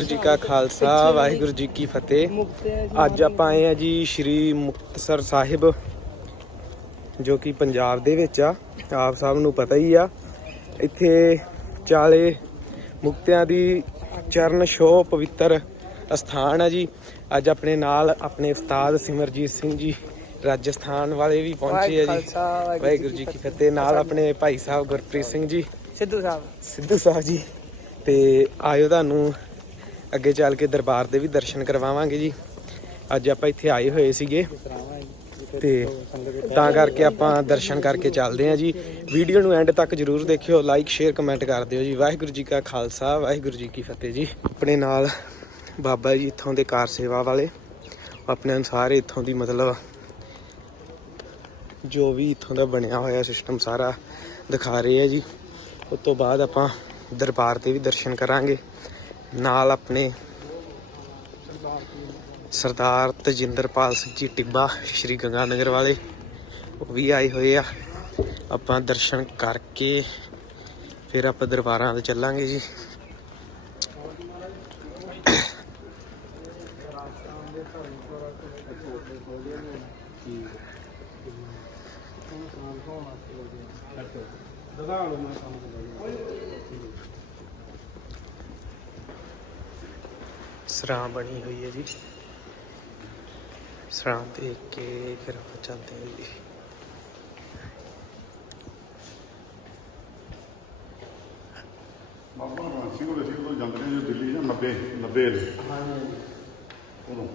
ਵਾਹਿਗੁਰੂ ਜੀ ਕਾ ਖਾਲਸਾ ਵਾਹਿਗੁਰੂ ਜੀ ਕੀ ਫਤਿਹ। ਅੱਜ ਆਪਾਂ ਆਏ ਆ ਜੀ ਸ਼੍ਰੀ ਮੁਕਤਸਰ ਸਾਹਿਬ ਜੋ ਕਿ ਪੰਜਾਬ ਦੇ ਵਿੱਚ ਆ। ਆਪ ਸਭ ਨੂੰ ਪਤਾ ਹੀ ਆ। ਇੱਥੇ ਚਾਲੇ ਮੁਕਤਿਆਂ ਦੀ ਚਰਨ ਛੋਹ ਪਵਿੱਤਰ ਅਸਥਾਨ ਆ ਜੀ। ਅੱਜ ਆਪਣੇ ਨਾਲ ਆਪਣੇ ਉਸਤਾਦ ਸਿਮਰਜੀਤ ਸਿੰਘ ਜੀ ਰਾਜਸਥਾਨ ਵਾਲੇ ਵੀ ਪਹੁੰਚੇ ਆ ਜੀ। ਵਾਹਿਗੁਰੂ ਜੀ ਕੀ ਫਤਿਹ। ਨਾਲ ਆਪਣੇ ਭਾਈ ਸਾਹਿਬ ਗੁਰਪ੍ਰੀਤ ਸਿੰਘ ਜੀ। ਸਿੱਧੂ ਸਾਹਿਬ। ਸਿੱਧੂ ਸਾਹਿਬ ਜੀ ਤੇ ਆਇਓ ਤੁਹਾਨੂੰ ਅੱਗੇ ਚੱਲ ਕੇ ਦਰਬਾਰ ਦੇ ਵੀ ਦਰਸ਼ਨ ਕਰਵਾਵਾਂਗੇ ਜੀ। ਅੱਜ ਆਪਾਂ ਇੱਥੇ ਆਏ ਹੋਏ ਸੀਗੇ ਤੇ ਤਾਂ ਕਰਕੇ ਆਪਾਂ ਦਰਸ਼ਨ ਕਰਕੇ ਚੱਲਦੇ ਹਾਂ ਜੀ। ਵੀਡੀਓ ਨੂੰ ਐਂਡ ਤੱਕ ਜਰੂਰ ਦੇਖਿਓ ਲਾਈਕ ਸ਼ੇਅਰ ਕਮੈਂਟ ਕਰ ਦਿਓ ਜੀ। ਵਾਹਿਗੁਰੂ ਜੀ ਕਾ ਖਾਲਸਾ, ਵਾਹਿਗੁਰੂ ਜੀ ਕੀ ਫਤਿਹ ਜੀ। ਆਪਣੇ ਨਾਲ ਬਾਬਾ ਜੀ ਇੱਥੋਂ ਦੇ ਕਾਰ ਸੇਵਾ ਵਾਲੇ, ਆਪਣੇ ਅਨੁਸਾਰ ਇੱਥੋਂ ਦੀ ਮਤਲਬ ਜੋ ਵੀ ਇੱਥੋਂ ਦਾ ਬਣਿਆ ਹੋਇਆ ਸਿਸਟਮ ਸਾਰਾ ਦਿਖਾ ਰਹੇ ਆ ਜੀ। ਉਸ ਤੋਂ ਬਾਅਦ ਆਪਾਂ ਦਰਬਾਰ ਦੇ ਵੀ ਦਰਸ਼ਨ ਕਰਾਂਗੇ। ਨਾਲ ਆਪਣੇ ਸਰਦਾਰ ਤਜਿੰਦਰਪਾਲ ਸਿੰਘ ਜੀ ਟਿੱਬਾ, ਸ਼੍ਰੀ ਗੰਗਾ ਨਗਰ ਵਾਲੇ, ਉਹ ਵੀ ਆਏ ਹੋਏ ਆ। ਆਪਾਂ ਦਰਸ਼ਨ ਕਰਕੇ ਫਿਰ ਆਪਾਂ ਦਰਬਾਰਾਂ ਤੇ ਚੱਲਾਂਗੇ ਜੀ। ਸਰਾਂ ਬਣੀ ਹੋਈ ਹੈ ਜੀ ਸਰਾਂ ਦੇਖ ਕੇ ਫਿਰ ਆਪਾਂ ਚੱਲਦੇ ਹਾਂ ਜੀ ਬਾਬਾ ਰਣ ਸਿੰਘ ਹੋਰੇ ਸੀ ਉਦੋਂ ਜਾਂਦੇ ਨੇ ਜੋ ਦਿੱਲੀ ਨਾ 90 90 ਦੇ ਉਦੋਂ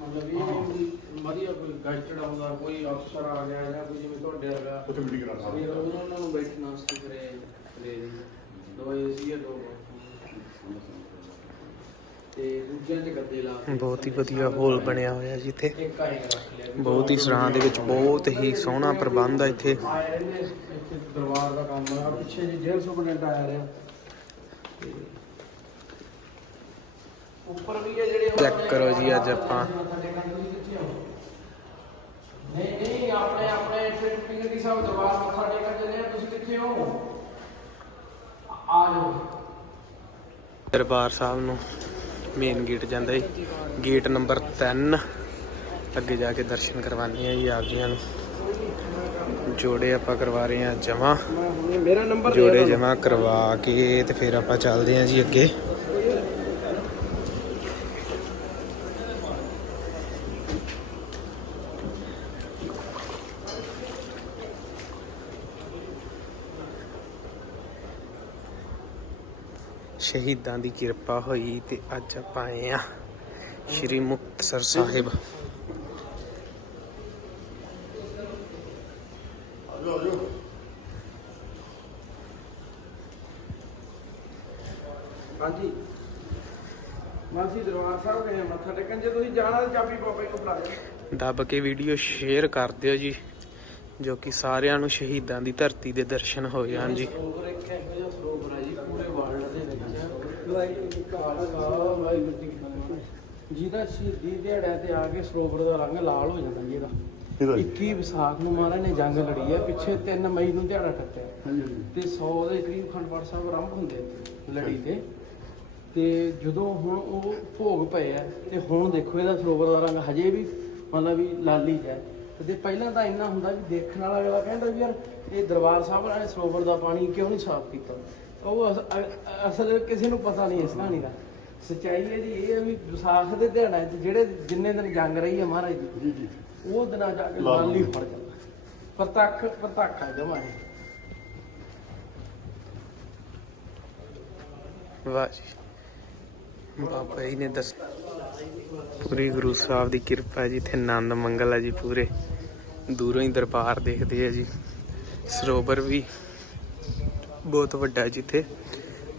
ਮਤਲਬ ਇਹ ਨਹੀਂ ਕਿ ਵਧੀਆ ਕੋਈ ਗਾਈਡ ਆਉਂਦਾ ਕੋਈ ਅਫਸਰ ਆ ਗਿਆ ਜਾਂ ਕੋਈ ਜਿਵੇਂ ਤੁਹਾਡੇ ਆ ਗਿਆ ਉੱਥੇ ਮੀਟਿੰਗ ਕਰਾ ਫਿਰ ਸਕਦੇ ਉਹਨਾਂ ਨੂੰ ਬੈਠਣ ਵਾਸਤੇ ਕਰੇ ਦੇ ਦੀ ਦੋ ਏਸੀ ਆ ਦੋ ਤੇ ਦੂਜਿਆਂ ਚ ਗੱਦੇ ਲਾ ਕੇ ਬਹੁਤ ਹੀ ਵਧੀਆ ਹੋਲ ਬਣਿਆ ਹੋਇਆ ਜੀ ਇੱਥੇ। ਇੱਕ ਆਏਗਾ ਰੱਖ ਲਿਆ ਵੀ ਬਹੁਤ ਹੀ ਸਰਾਂ ਦੇ ਵਿੱਚ ਬਹੁਤ ਹੀ ਸੋਹਣਾ ਪ੍ਰਬੰਧ ਆ ਇੱਥੇ। ਆਏ ਰਹਿੰਦੇ ਇੱਥੇ ਦਰਬਾਰ ਦਾ ਕੰਮ ਆ। ਪਿੱਛੇ ਜੀ ਜੇਲ੍ਹ ਸੁਪਰਡੈਂਟ ਆਇਆ ਰਿਹਾ। ਤੇ ਉੱਪਰ ਵੀ ਇਹ ਜਿਹੜੇ ਚੈੱਕ ਕਰੋ ਜੀ ਅੱਜ ਆਪਾਂ। ਨਹੀਂ ਨਹੀਂ ਆਪਣੇ ਆਪਣੇ ਇੱਥੇ ਟੁੱਟੀ ਗਈ ਸਾਹਿਬ ਦਰਬਾਰ ਮੱਥਾ ਟੇਕਣ ਚੱਲੇ ਆ ਤੁਸੀਂ ਕਿੱਥੇ ਹੋ? ਆ ਜਾਓ। ਦਰਬਾਰ ਸਾਹਿਬ ਨੂੰ ਮੇਨ ਗੇਟ ਜਾਂਦਾ ਜੀ। ਗੇਟ ਨੰਬਰ 3 ਅੱਗੇ ਜਾ ਕੇ ਦਰਸ਼ਨ ਕਰਵਾਉਂਦੇ ਆ ਜੀ ਆਪ ਜੀਆਂ ਨੂੰ। ਜੋੜੇ ਆਪਾਂ ਕਰਵਾ ਰਹੇ ਆ ਜਮਾ ਮੇਰਾ ਨੰਬਰ ਜੋੜੇ ਜਮਾ ਕਰਵਾ ਕੇ ਤੇ ਫਿਰ ਆਪਾਂ ਚੱਲਦੇ ਆ ਜੀ ਅੱਗੇ। ਸ਼ਹੀਦਾਂ ਦੀ ਕਿਰਪਾ ਹੋਈ ਤੇ ਅੱਜ ਆਪਾਂ ਆਏ ਆ ਸ਼੍ਰੀ ਮੁਕਤਸਰ ਸਾਹਿਬ। ਆਜੋ ਆਜੋ ਹਾਂਜੀ। ਮਾਸੀ ਦਰਬਾਰ ਸਾਹਿਬ ਗਏ ਆ ਮੱਥਾ ਟੇਕਣ। ਜੇ ਤੁਸੀਂ ਜਾਣਾ ਤਾਂ ਚਾਬੀ ਬਾਬਾ ਜੀ ਨੂੰ ਫੜਾ ਦਿਓ। ਦੱਬ ਕੇ ਵੀਡੀਓ ਸ਼ੇਅਰ ਕਰ ਦਿਓ ਜੀ ਜੋ ਕਿ ਸਾਰਿਆਂ ਨੂੰ ਸ਼ਹੀਦਾਂ ਦੀ ਧਰਤੀ ਦੇ ਦਰਸ਼ਨ ਹੋ ਜਾਣ ਜੀ। ਸਰੋਵਰ ਇੱਕ ਇਹੋ ਜਿਹਾ ਸਰੋਵਰ ਹੈ ਜੀ ਪੂਰੇ ਵਰਲਡ ਦੇ ਵਿੱਚ ਵਾਹਿਗੁਰੂ ਜੀ ਕਾ ਖਾਲਸਾ ਵਾਹਿਗੁਰੂ ਜੀ ਕੀ ਫਤਿਹ। ਜਿਹਦਾ ਸ਼ਹੀਦੀ ਦਿਹਾੜਾ ਤੇ ਆ ਕੇ ਸਰੋਵਰ ਦਾ ਰੰਗ ਲਾਲ ਹੋ ਜਾਂਦਾ ਜੀ ਇਹਦਾ। ਇਹਦਾ ਜੀ। 21 ਵਿਸਾਖ ਨੂੰ ਮਹਾਰਾਜ ਨੇ ਜੰਗ ਲੜੀ ਹੈ ਪਿੱਛੇ 3 ਮਈ ਨੂੰ ਦਿਹਾੜਾ ਟੱਪਿਆ ਹਾਂਜੀ ਹਾਂਜੀ। ਤੇ 100 ਦੇ ਕਰੀਬ ਖੰਡਪੜ ਸਾਹਿਬ ਆਰੰਭ ਹੁੰਦੇ ਲੜੀ ਤੇ। ਤੇ ਜਦੋਂ ਹੁਣ ਉਹ ਭੋਗ ਪਏ ਆ ਤੇ ਹੁਣ ਦੇਖੋ ਇਹਦਾ ਸਰੋਵਰ ਦਾ ਰੰਗ ਹਜੇ ਵੀ ਮਤਲਬ ਵੀ ਲਾਲੀ ਹੈ। ਤੇ ਪਹਿਲਾਂ ਤਾਂ ਇੰਨਾ ਹੁੰਦਾ ਵੀ ਦੇਖਣ ਵਾਲਾ ਅਗਲਾ ਕਹਿੰਦਾ ਵੀ ਯਾਰ ਇਹ ਦਰਬਾਰ ਸਾਹਿਬ ਵਾਲੇ ਨੇ ਸਰੋਵਰ ਦਾ ਪਾਣੀ ਕਿਉਂ ਨਹੀਂ ਸਾਫ਼ ਕੀਤਾ? ਉਹ ਅਸ- ਅ- ਅਸਲ ਕਿਸੇ ਨੂੰ ਪਤਾ ਨਹੀਂ ਇਸ ਕਹਾਣੀ ਦਾ। ਸੱਚਾਈ ਇਹਦੀ ਇਹ ਹੈ ਵੀ ਵਿਸਾਖ ਦੇ ਦਿਹਾੜਾਂ 'ਚ ਜਿਹੜੇ ਜਿੰਨੇ ਦਿਨ ਜੰਗ ਰਹੀ ਹੈ ਮਹਾਰਾਜ ਦੀ ਜੀ ਜੀ। ਉਹ ਦਿਨਾਂ ਜਾ ਕੇ ਲਾਲ ਲਾਲੀ ਫੜ ਜਾਂਦਾ। ਪ੍ਰਤੱਖ ਪ੍ਰਤੱਖ ਹੈ ਜਮਾ ਇਹ ਵਾਹ ਜੀ। ਬਾਬਾ ਜੀ ਨੇ ਦੱਸ ਪੂਰੀ ਗੁਰੂ ਸਾਹਿਬ ਦੀ ਕਿਰਪਾ ਹੈ ਜੀ ਇੱਥੇ ਆਨੰਦ ਮੰਗਲ ਹੈ ਜੀ ਪੂਰੇ। ਦੂਰੋਂ ਹੀ ਦਰਬਾਰ ਦੇਖਦੇ ਆ ਜੀ। ਸਰੋਵਰ ਵੀ ਬਹੁਤ ਵੱਡਾ ਜਿੱਥੇ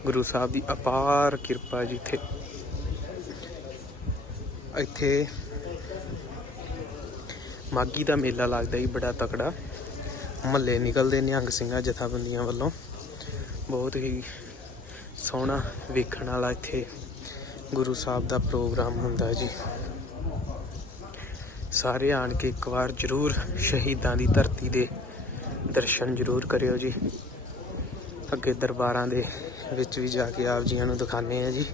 ਗੁਰੂ ਸਾਹਿਬ ਦੀ ਅਪਾਰ ਕਿਰਪਾ ਜਿੱਥੇ। ਇੱਥੇ ਇੱਥੇ ਮਾਗੀ ਦਾ ਮੇਲਾ ਲੱਗਦਾ ਜੀ, ਬੜਾ ਤਕੜਾ। ਮਹੱਲੇ ਨਿਕਲਦੇ ਨਿਹੰਗ ਸਿੰਘਾਂ ਜਥਾਬੰਦੀਆਂ ਵੱਲੋਂ। ਬਹੁਤ ਹੀ ਸੋਹਣਾ ਵੇਖਣ ਵਾਲਾ ਇੱਥੇ ਗੁਰੂ ਸਾਹਿਬ ਦਾ ਪ੍ਰੋਗਰਾਮ ਹੁੰਦਾ ਜੀ। ਸਾਰੇ ਆਣ ਕੇ ਇੱਕ ਵਾਰ ਜ਼ਰੂਰ ਸ਼ਹੀਦਾਂ ਦੀ ਧਰਤੀ ਦੇ ਦਰਸ਼ਨ ਜ਼ਰੂਰ ਕਰਿਓ ਜੀ। ਅੱਗੇ ਦਰਬਾਰਾਂ ਦੇ ਵਿੱਚ ਵੀ ਜਾ ਕੇ ਆਪ ਜੀਆਂ ਨੂੰ ਦਿਖਾਣੇ ਆ ਜੀ।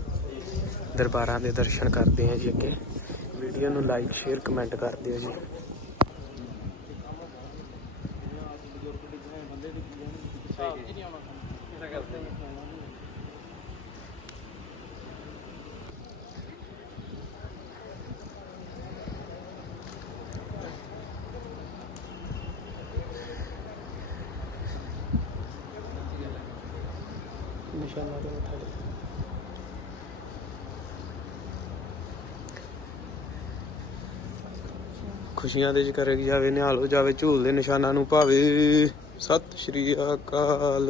ਦਰਬਾਰਾਂ ਦੇ ਦਰਸ਼ਨ ਕਰਦੇ ਆ ਜੀ ਅੱਗੇ। ਵੀਡੀਓ ਨੂੰ ਲਾਈਕ ਸ਼ੇਅਰ ਕਮੈਂਟ ਕਰ ਦਿਓ ਜੀ। ਨਿਸ਼ਾਨਾ ਦੇ ਮੱਥਾ ਟੇਕ ਖੁਸ਼ੀਆਂ ਦੇ ਚ ਕਰੇਗੀ ਜਾਵੇ ਨਿਹਾਲ ਹੋ ਜਾਵੇ, ਝੂਲ ਦੇ ਨਿਸ਼ਾਨਾਂ ਨੂੰ ਭਾਵੇ। ਸਤਿ ਸ਼੍ਰੀ ਅਕਾਲ।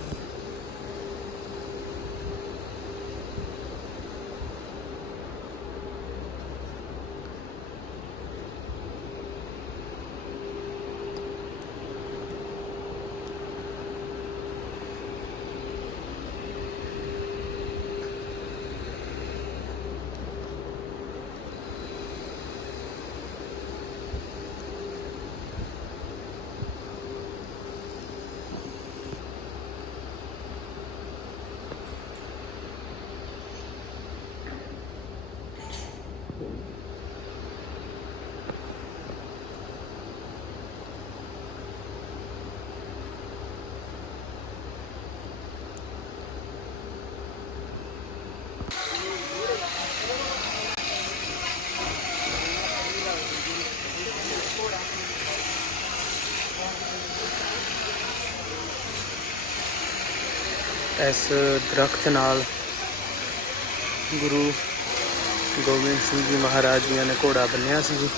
ਇਸ ਦਰਖਤ ਨਾਲ ਗੁਰੂ ਗੋਬਿੰਦ ਸਿੰਘ ਜੀ ਮਹਾਰਾਜ ਜੀ ਨੇ ਘੋੜਾ ਬੰਨਿਆ ਸੀ ਜੀ।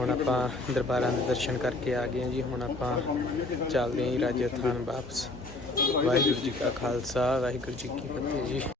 ਹੁਣ ਆਪਾਂ ਦਰਬਾਰਾਂ ਦੇ ਦਰਸ਼ਨ ਕਰਕੇ ਆ ਗਏ ਹਾਂ ਜੀ। ਹੁਣ ਆਪਾਂ ਚੱਲਦੇ ਹਾਂ ਜੀ ਰਾਜਸਥਾਨ ਵਾਪਸ। ਵਾਹਿਗੁਰੂ ਜੀ ਕਾ ਖਾਲਸਾ, ਵਾਹਿਗੁਰੂ ਜੀ ਕੀ ਫਤਿਹ ਜੀ।